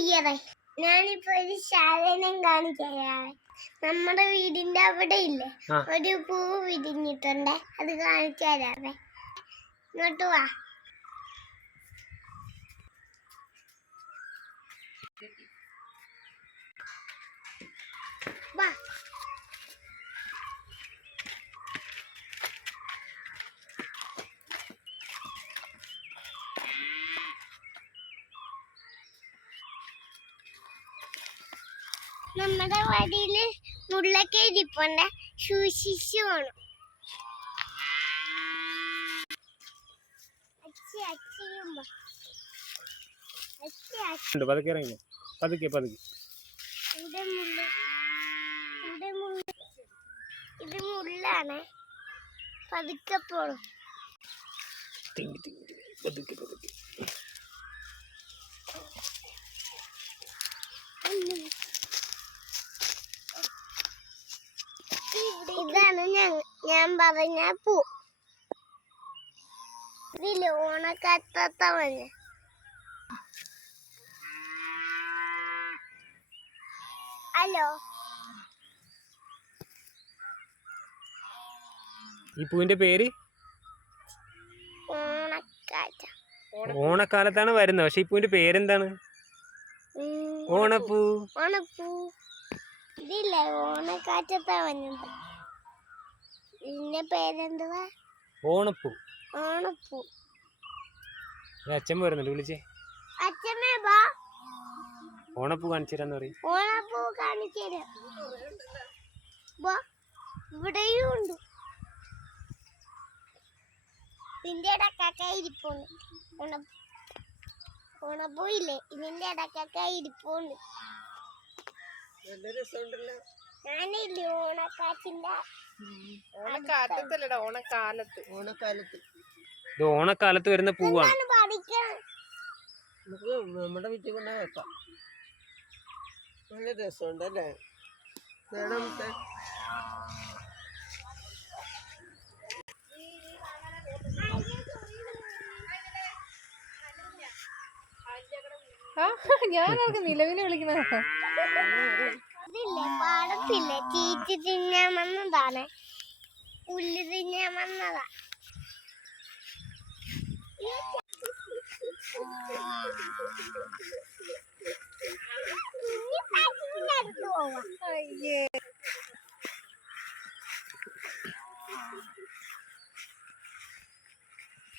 അയ്യറേ ഞാനിപ്പോ ഒരു ശാലനം കാണിക്കാവേ നമ്മുടെ വീടിന്റെ അവിടെ ഇല്ലേ? ഒരു പൂ വിരിഞ്ഞിട്ടുണ്ട്. അത് കാണിച്ചു തരാമേ ഇങ്ങോട്ട് വാ. നമ്മുടെ വടിയിൽ മുള്ളൊക്കെ ഇരിപ്പുണ്ട്. സൂക്ഷിച്ചു വേണം പതുക്കെ ഇറങ്ങി. പതുക്കെ പതുക്കെ. ഇവിടെ മുള്ള. ഇത് മുള്ളാണ്. പതുക്കെ പോണം. തിങ്ങി തിങ്ങി തിങ്ങി. പതുക്കെ പതുക്കെ. ഞാൻ പറഞ്ഞ പൂ. ഇതിൽ ഓണക്കാത്ത മഞ്ഞ ഹലോ? ഈ പൂവിന്റെ പേര്? ഓണക്കാറ്റ. ഓണക്കാലത്താണ് വരുന്നത്. പക്ഷെ ഈ പൂവിന്റെ പേരെന്താണ്? ഓണപ്പൂ. ഓണപ്പൂ. ഇതില്ലേ ഓണക്കാറ്റത്താ വന്നത് ഇതിന്റെ പേരെന്തുവാ? ഓണപ്പൂ. ഓണപ്പൂ. അച്ഛൻ വരുന്നുണ്ട് വിളിച്ചേ. അച്ഛമ്മേ ബാ ഓണപ്പൂ കാണിച്ചു തരാന്ന് പറയും. ഓണപ്പൂ കാണിച്ചു തരാം. ഇവിടെയും ഉണ്ട്. ഇതിന്റെ ഇടക്കൊക്കെ ഇരിപ്പുണ്ട്. ഓണ ഓണപ്പൂ ഇല്ലേ? ഇതിന്റെ ഇടക്കൊക്കെ ഇരിപ്പുണ്ട്. ഞാനില്ലേ ഓണക്കാറ്റിന്റെ ഓണക്കാറ്റത്തല്ലടാ ഓണക്കാലത്ത്. ഓണക്കാലത്ത്. ഇത് ഓണക്കാലത്ത് വരുന്ന പൂവാണ്. പഠിക്കണം നമുക്ക് നമ്മുടെ വീട്ടിൽ കൊണ്ടു വെക്കാം. നല്ല രസമുണ്ട് അല്ലേ? ആ ഞാനവർക്ക് നിലവിലെ വിളിക്കുന്നത്. പിന്നെ ചീറ്റ് തിന്നാൻ വന്നതാണ്. പുല്ല് തിന്നാൻ വന്നതാ.